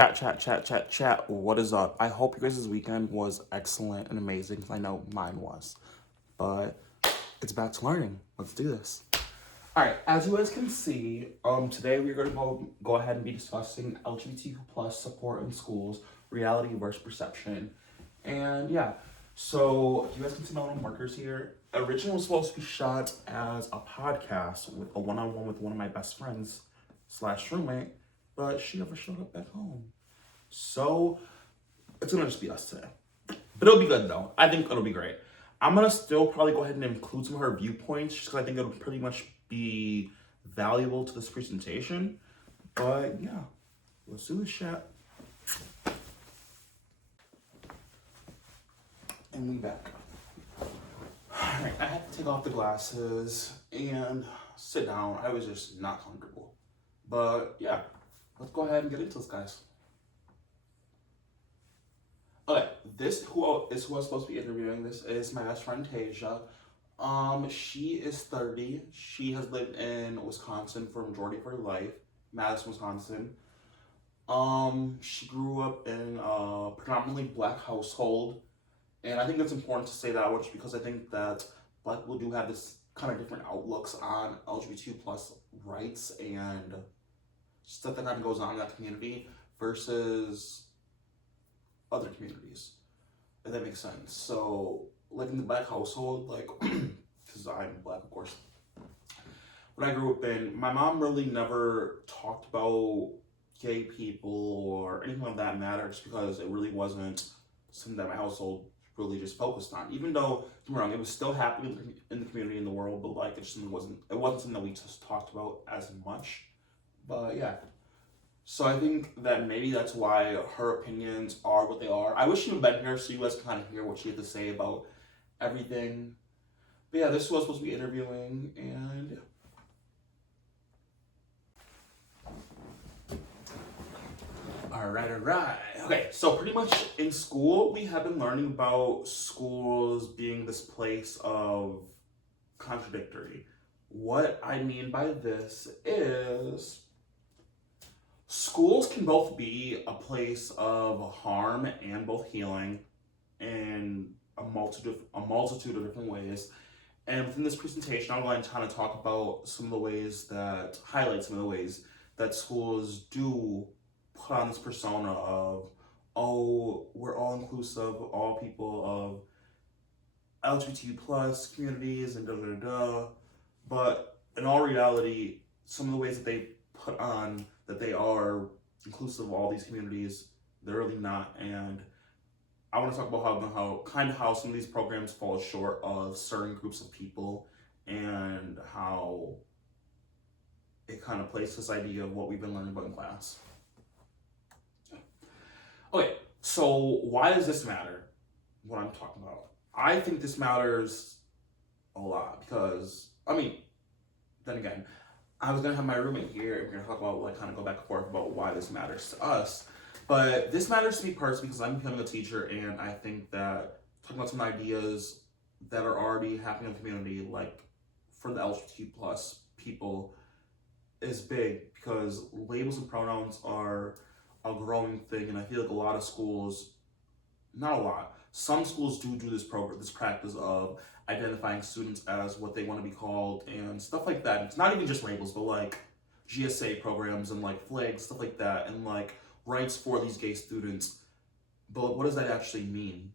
Chat. What is up? I hope you guys' weekend was excellent and amazing, 'cause I know mine was. But it's back to learning. Let's do this. Alright, as you guys can see, today we're going to go ahead and be discussing LGBTQ plus support in schools, reality versus perception. And yeah, so you guys can see my little markers here. Originally was supposed to be shot as a podcast with a one-on-one with one of my best friends slash roommate, but she never showed up back home. So it's gonna just be us today. But it'll be good though. I think it'll be great. I'm gonna still probably go ahead and include some of her viewpoints just because I think it'll pretty much be valuable to this presentation. But yeah, let's do this chat. And we back. Alright, I had to take off the glasses and sit down. I was just not comfortable. But yeah, let's go ahead and get into this, guys. Okay, who I was supposed to be interviewing. This is my best friend Tasia. She is 30. She has lived in Wisconsin for a majority of her life, Madison, Wisconsin. She grew up in a predominantly black household, and I think it's important to say that much because I think that black people do have this kind of different outlooks on LGBTQ plus rights and stuff that kind of goes on in that community versus other communities, if that makes sense. So, like in the black household, like, because I'm black, of course, when I grew up in, my mom really never talked about gay people or anything of that matter, just because it really wasn't something that my household really just focused on. Even though, don't get me wrong, it was still happening in the community, in the world, but like it wasn't something that we just talked about as much. But yeah. So I think that maybe that's why her opinions are what they are. I wish she would have been here so you guys can kind of hear what she had to say about everything. But yeah, this was supposed to be interviewing, and Alright. Okay, so pretty much in school, we have been learning about schools being this place of contradictory. What I mean by this is schools can both be a place of harm and both healing in a multitude of different ways. And within this presentation, I'm going to kind of talk about highlight some of the ways that schools do put on this persona of, oh, we're all inclusive, all people of LGBTQ plus communities and da. But in all reality, some of the ways that they put on that they are inclusive of all these communities, they're really not. And I want to talk about how some of these programs fall short of certain groups of people, and how it kind of plays this idea of what we've been learning about in class. Okay, so why does this matter? What I'm talking about? I think this matters a lot because, then again, I was gonna have my roommate here and we're gonna talk about kind of go back and forth about why this matters to us. But this matters to me personally because I'm becoming a teacher, and I think that talking about some ideas that are already happening in the community, like for the LGBTQ plus people, is big because labels and pronouns are a growing thing, and I feel like a lot of schools, not a lot, some schools do this practice of identifying students as what they want to be called and stuff like that. It's not even just labels, but like GSA programs and like flags, stuff like that, and like rights for these gay students. But what does that actually mean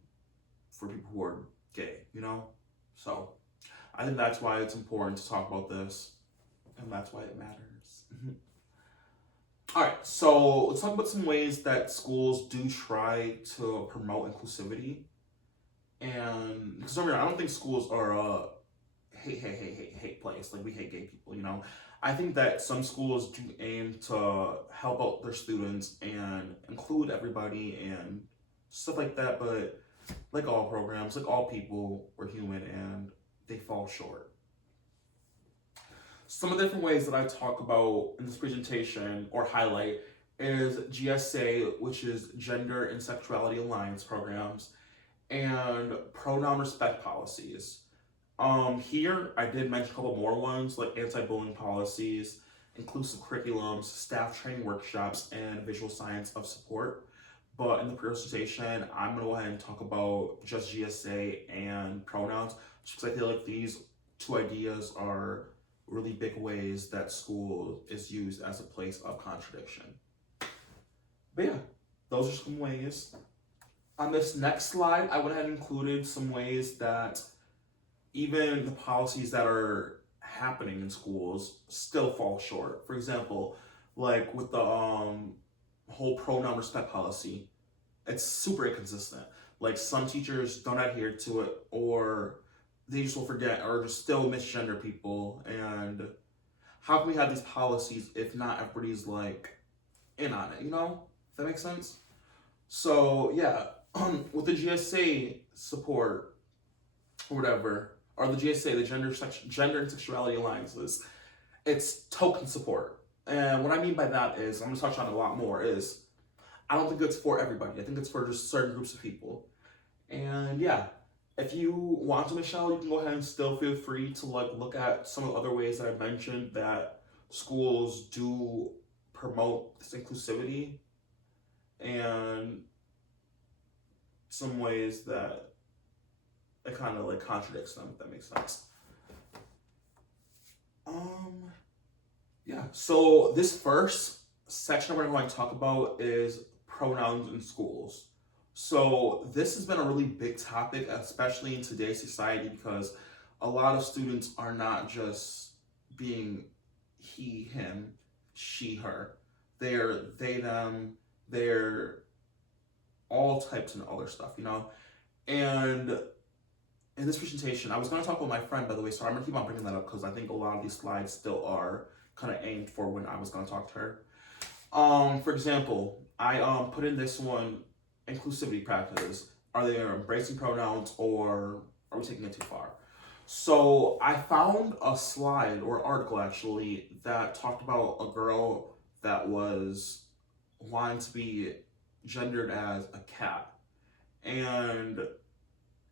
for people who are gay, So I think that's why it's important to talk about this, and that's why it matters. All right, so let's talk about some ways that schools do try to promote inclusivity. And because I don't think schools are a hate place. Like, we hate gay people, I think that some schools do aim to help out their students and include everybody and stuff like that. But like all programs, like all people, we're human and they fall short. Some of the different ways that I talk about in this presentation or highlight is GSA, which is Gender and Sexuality Alliance programs, and pronoun respect policies. Here I did mention a couple more ones like anti-bullying policies inclusive curriculums, staff training workshops, and visual science of support. But in the presentation, I'm going to go ahead and talk about just GSA and pronouns, just because I feel like these two ideas are really big ways that school is used as a place of contradiction. But yeah, those are some ways. On this next slide, I went ahead and included some ways that even the policies that are happening in schools still fall short. For example, like with the whole pronoun respect policy, it's super inconsistent. Like some teachers don't adhere to it, or they just will forget, or just still misgender people. And how can we have these policies if not everybody's like in on it? You know, if that makes sense. So yeah, with the GSA support or whatever, or the GSA, the gender and sexuality alliances, it's token support. And what I mean by that is, I'm gonna touch on it a lot more, is I don't think it's for everybody. I think it's for just certain groups of people. And yeah, if you want to, Michelle, you can go ahead and still feel free to like look at some of the other ways that I mentioned that schools do promote this inclusivity, and some ways that it kind of like contradicts them, if that makes sense. Yeah, so this first section we're going to talk about is pronouns in schools. So this has been a really big topic, especially in today's society, because a lot of students are not just being he, him, she, her. They're they, them, they're all types and other stuff, you know? And in this presentation, I was going to talk with my friend, by the way, so I'm going to keep on bringing that up because I think a lot of these slides still are kind of aimed for when I was going to talk to her. For example, I put in this one, inclusivity practices. Are they embracing pronouns, or are we taking it too far? So I found a slide or article actually that talked about a girl that was wanting to be gendered as a cat, and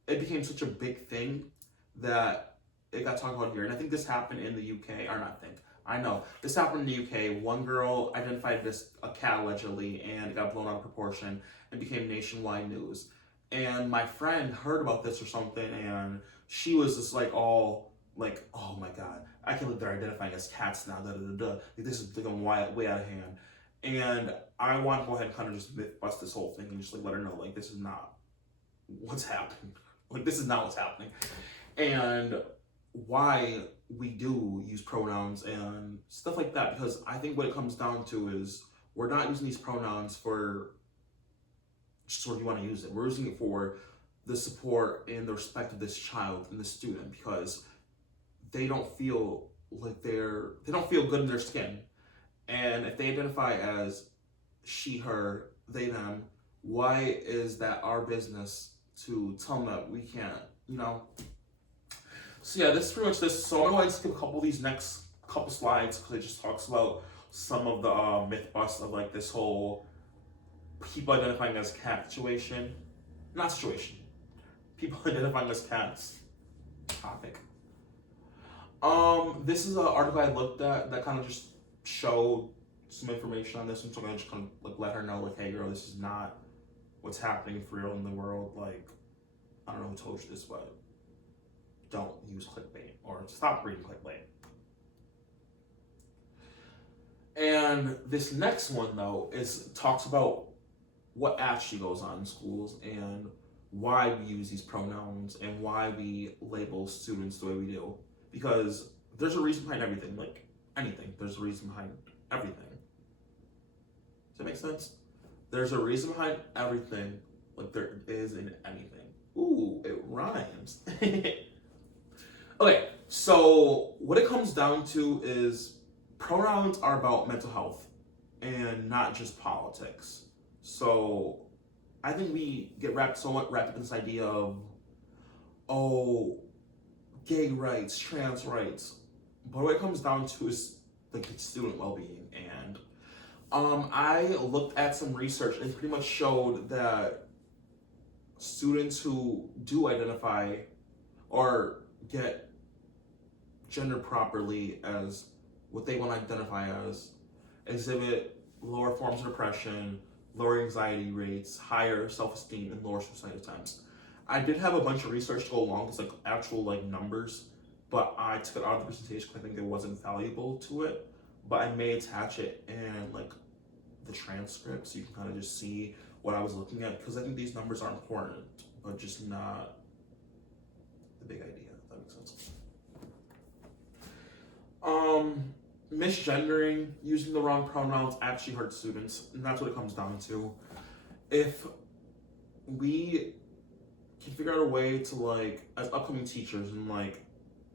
it became such a big thing that it got talked about here. And I think this happened in the UK, or not think, I know. This happened in the UK. One girl identified as a cat allegedly, and it got blown out of proportion and became nationwide news. And my friend heard about this or something, and she was just like all like, oh my God, I can't believe they're identifying as cats now, da da da da. Like, this is going way out of hand. And I want to go ahead and kind of just myth bust this whole thing and just like let her know, like, this is not what's happening. Like, this is not what's happening. And why we do use pronouns and stuff like that, because I think what it comes down to is we're not using these pronouns for just sort of you want to use it. We're using it for the support and the respect of this child and the student, because they don't feel like they don't feel good in their skin. And if they identify as she, her, they, them, why is that our business to tell them that we can't, you know? So yeah, this is pretty much this. So I'm going to skip a couple of these next couple slides because it just talks about some of the myth busts of like this whole people identifying as cat situation. Not situation. People identifying as cats topic. This is an article I looked at that kind of just showed some information on this, and so I'm gonna just kind of like let her know, like, hey girl, this is not what's happening for real in the world. Like, I don't know who told you this, but don't use clickbait, or stop reading clickbait. And this next one though talks about what actually goes on in schools and why we use these pronouns and why we label students the way we do. Because there's a reason behind everything, like anything, there's a reason behind everything. Does that make sense? There's a reason behind everything, like there is in anything. Ooh, it rhymes. Okay, so what it comes down to is pronouns are about mental health and not just politics. So I think we get somewhat wrapped up in this idea of, oh, gay rights, trans rights. But what it comes down to is like student well-being. And I looked at some research and it pretty much showed that students who do identify or get gendered properly as what they want to identify as, exhibit lower forms of depression, lower anxiety rates, higher self-esteem, and lower suicide attempts. I did have a bunch of research to go along with like actual like numbers, but I took it out of the presentation because I think it wasn't valuable to it. But I may attach it in like the transcript so you can kind of just see what I was looking at, because I think these numbers are important, but just not the big idea, if that makes sense. Misgendering, using the wrong pronouns actually hurts students, and that's what it comes down to. If we can figure out a way to like, as upcoming teachers and like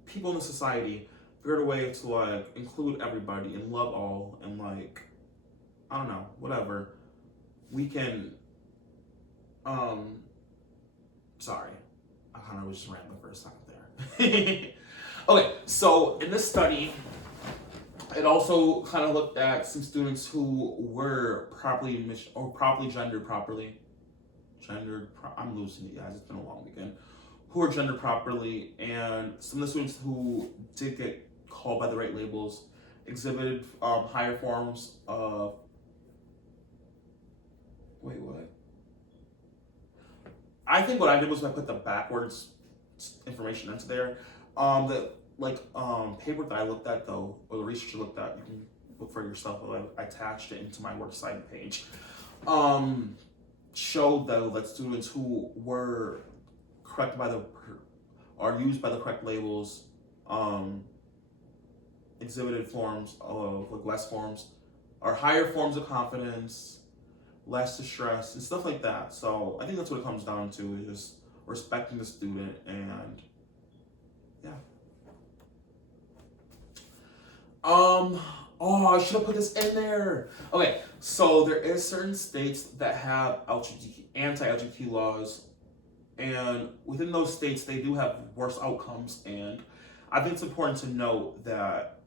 people in the society, figure out a way to like include everybody and love all and like, I don't know, whatever, we can, sorry, I kind of was just rambling for a second there. Okay, so in this study, it also kind of looked at some students who were properly gendered properly. I'm losing it, guys. It's been a long weekend. Who are gendered properly, and some of the students who did get called by the right labels exhibited higher forms of. Wait, what? I think what I did was I put the backwards information into there. The paper that I looked at though, or the research I looked at, you can look for yourself. I attached it into my works cited page. Showed though that students who were corrected by or used by the correct labels, exhibited forms of like less forms, or higher forms of confidence, less distress, and stuff like that. So I think that's what it comes down to, is just respecting the student, and yeah. Oh, I should have put this in there. Okay, so there is certain states that have anti-LGBT laws, and within those states, they do have worse outcomes. And I think it's important to note that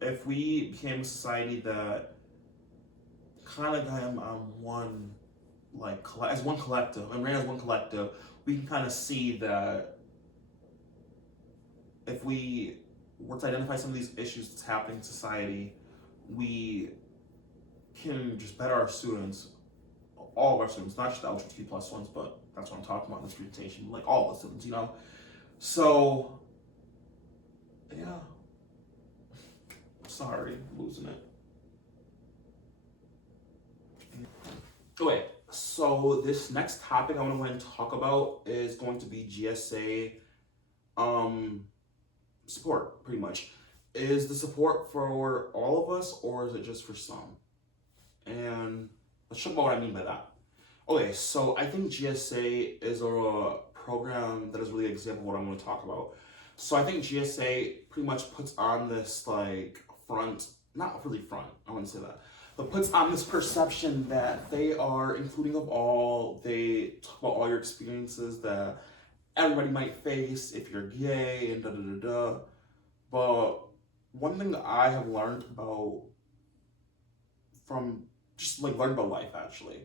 if we became a society that kind of got him one, like as one collective, and ran as one collective, we can kind of see that if we were to identify some of these issues that's happening in society, we can just better our students, all of our students, not just the LGBTQ plus ones, but that's what I'm talking about in this presentation, like all the students, you know? So, yeah. Sorry, losing it. Okay, so this next topic I want to go ahead and talk about is going to be GSA support, pretty much. Is the support for all of us, or is it just for some? And let's talk about what I mean by that. Okay, so I think GSA is a program that is really an example of what I'm going to talk about. So I think GSA pretty much puts on this like front, not really front, I wouldn't say that, but puts on this perception that they are including of all. They talk about all your experiences that everybody might face if you're gay and da-da-da-da. But one thing that I have learned about learned about life actually,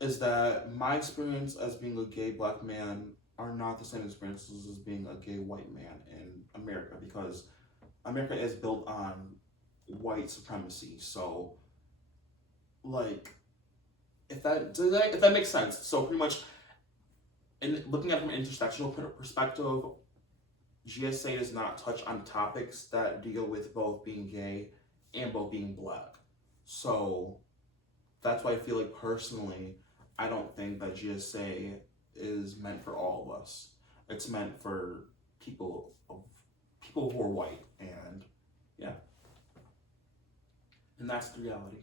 is that my experience as being a gay black man are not the same experiences as being a gay white man in America, because America is built on white supremacy. So like, if that makes sense. So pretty much, in looking at it from an intersectional perspective, GSA does not touch on topics that deal with both being gay and both being black. So that's why I feel like personally, I don't think that GSA is meant for all of us. It's meant for people who are white, and yeah. And that's the reality.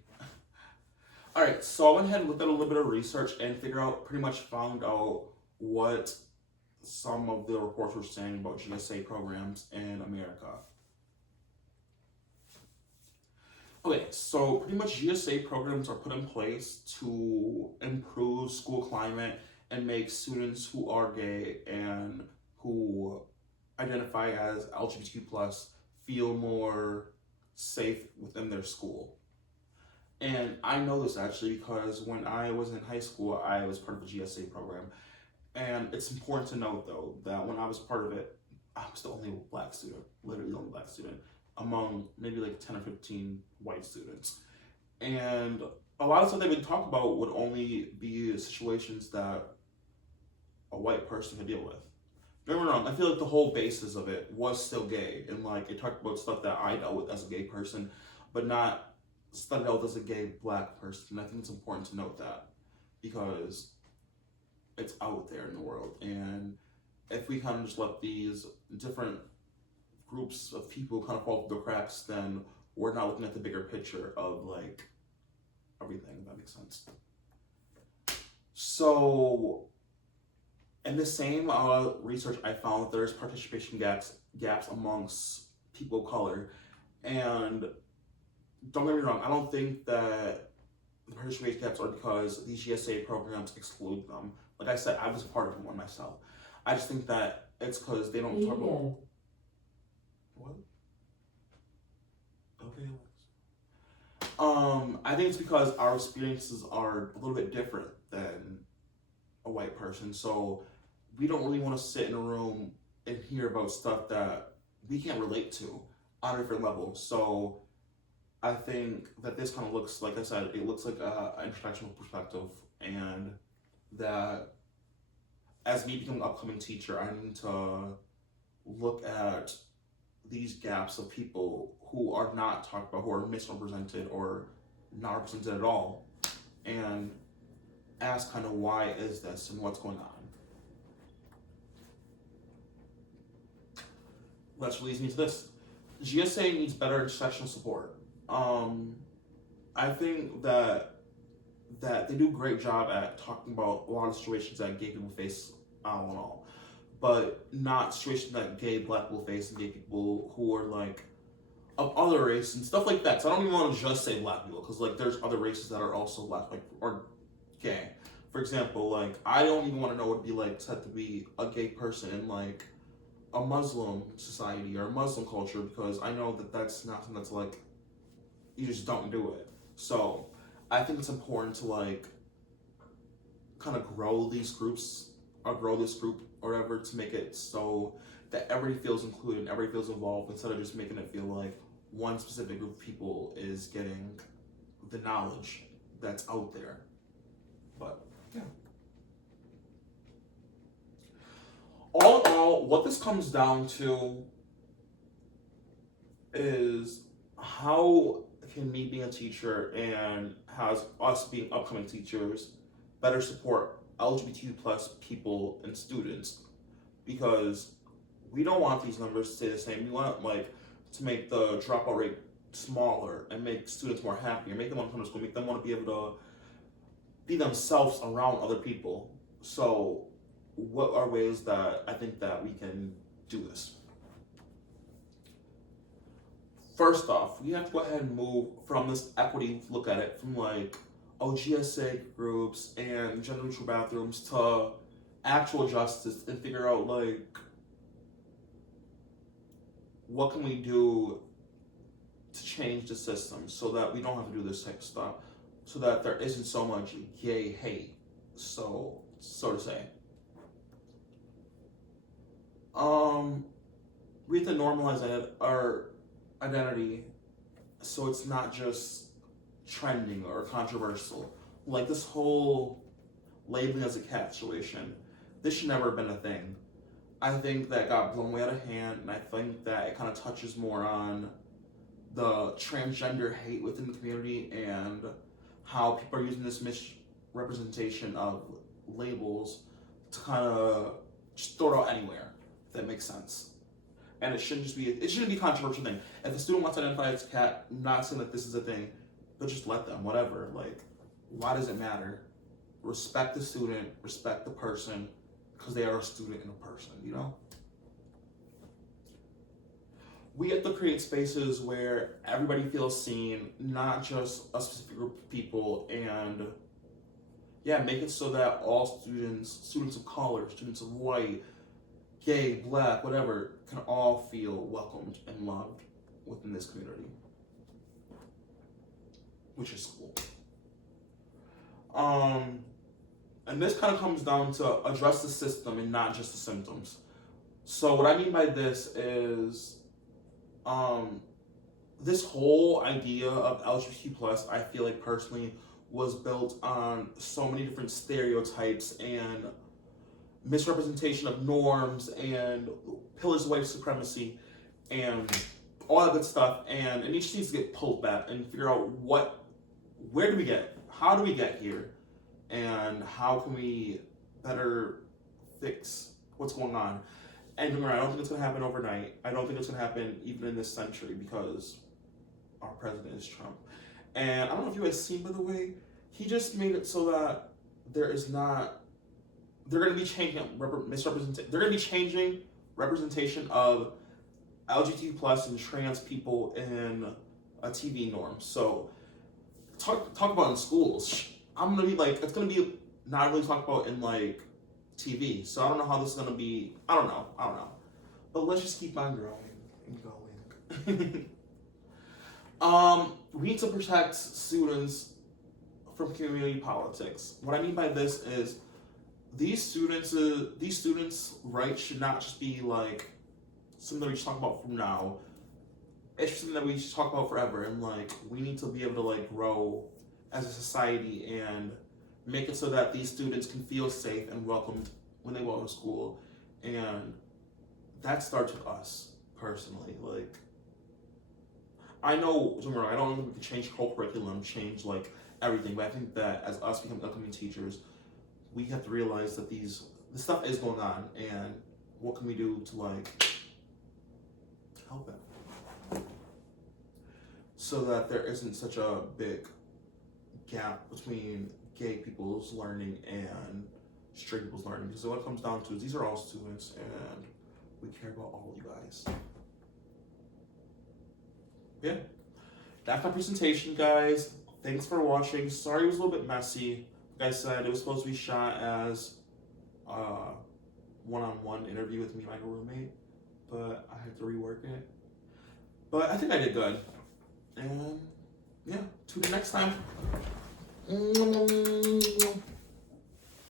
All right, so I went ahead and looked at a little bit of research and found out what some of the reports were saying about GSA programs in America. Okay, so pretty much GSA programs are put in place to improve school climate and make students who are gay and who identify as LGBTQ plus feel more safe within their school. And I know this actually because when I was in high school, I was part of the GSA program. And it's important to note though, that when I was part of it, I was the only black student, literally the only black student. among maybe like 10 or 15 white students. And a lot of stuff they would talk about would only be situations that a white person could deal with. Don't get me wrong, I feel like the whole basis of it was still gay, and like it talked about stuff that I dealt with as a gay person, but not stuff I dealt with as a gay black person. And I think it's important to note that because it's out there in the world, and if we kind of just let these different groups of people kind of fall through the cracks, then we're not looking at the bigger picture of like everything, if that makes sense. So in the same research, I found that there's participation gaps amongst people of color. And don't get me wrong, I don't think that the participation gaps are because these GSA programs exclude them. Like I said, I was a part of one myself. I just think that it's because they don't talk about... What? Okay, I think it's because our experiences are a little bit different than a white person. So we don't really want to sit in a room and hear about stuff that we can't relate to on a different level. So I think that this kind of looks, like I said, it looks like an intersectional perspective, and that as me becoming an upcoming teacher, I need to look at these gaps of people who are not talked about, who are misrepresented or not represented at all, and ask kind of why is this and what's going on. Which leads me to this. GSA needs better intersectional support. I think that they do a great job at talking about a lot of situations that gay people face all in all, but not situations that gay black people face and gay people who are like of other races and stuff like that. So I don't even want to just say black people, because like there's other races that are also black, like, or gay. For example, like I don't even want to know what it'd be like to have to be a gay person in like a Muslim society or a Muslim culture, because I know that that's not something that's like, you just don't do it. So I think it's important to like kind of grow these groups or grow this group or whatever, to make it so that everybody feels included and everybody feels involved, instead of just making it feel like one specific group of people is getting the knowledge that's out there. But yeah. All in all, what this comes down to is how can me being a teacher and has us being upcoming teachers better support LGBTQ plus people and students, because we don't want these numbers to stay the same. We want like to make the dropout rate smaller and make students more happy, and make them want to come to school, make them want to be able to be themselves around other people. So what are ways that I think that we can do this? First off, we have to go ahead and move from this equity look at it, from like GSA groups and gender neutral bathrooms, to actual justice, and figure out like what can we do to change the system so that we don't have to do this type of stuff, so that there isn't so much gay hate, so to say. We have to normalize our identity so it's not just trending or controversial. Like this whole labeling as a cat situation, this should never have been a thing. I think that got blown way out of hand, and I think that it kind of touches more on the transgender hate within the community and how people are using this misrepresentation of labels to kind of just throw it out anywhere, if that makes sense. And it shouldn't be a controversial thing. If a student wants to identify as a cat, I'm not saying that this is a thing, but just let them, whatever. Like, why does it matter? Respect the student, respect the person, because they are a student and a person, you know? We have to create spaces where everybody feels seen, not just a specific group of people, and yeah, make it so that all students of color, students of white, gay, black, whatever, can all feel welcomed and loved within this community, which is cool. And this kind of comes down to address the system and not just the symptoms. So what I mean by this is, this whole idea of LGBTQ plus, I feel like personally was built on so many different stereotypes and misrepresentation of norms and pillars of white supremacy and all that good stuff, and it just needs to get pulled back and figure out how do we get here, and how can we better fix what's going on. And remember, I don't think it's going to happen overnight. I don't think it's going to happen even in this century because our president is Trump. And I don't know if you guys seen, by the way, he just made it so that they're going to be changing they're going to be changing representation of LGBTQ plus and trans people in a TV norm. So talk about in schools. I'm gonna be like, it's gonna be not really talked about in like TV. So I don't know how this is gonna be. I don't know. But let's just keep on growing and going. We need to protect students from community politics. What I mean by this is these students' rights should not just be like something that we just talk about from now. It's something that we should talk about forever, and like we need to be able to like grow as a society and make it so that these students can feel safe and welcomed when they go to school. And that starts with us personally. Like, I know, don't get me wrong, I don't know if we can change whole curriculum, change like everything, but I think that as us becoming upcoming teachers, we have to realize that this stuff is going on, and what can we do to like help it, so that there isn't such a big gap between gay people's learning and straight people's learning. Because what it comes down to is these are all students, and we care about all of you guys. Yeah, that's my presentation, guys. Thanks for watching. Sorry it was a little bit messy. Like I said, it was supposed to be shot as a one-on-one interview with me and my roommate, but I had to rework it. But I think I did good. And yeah, tune in next time.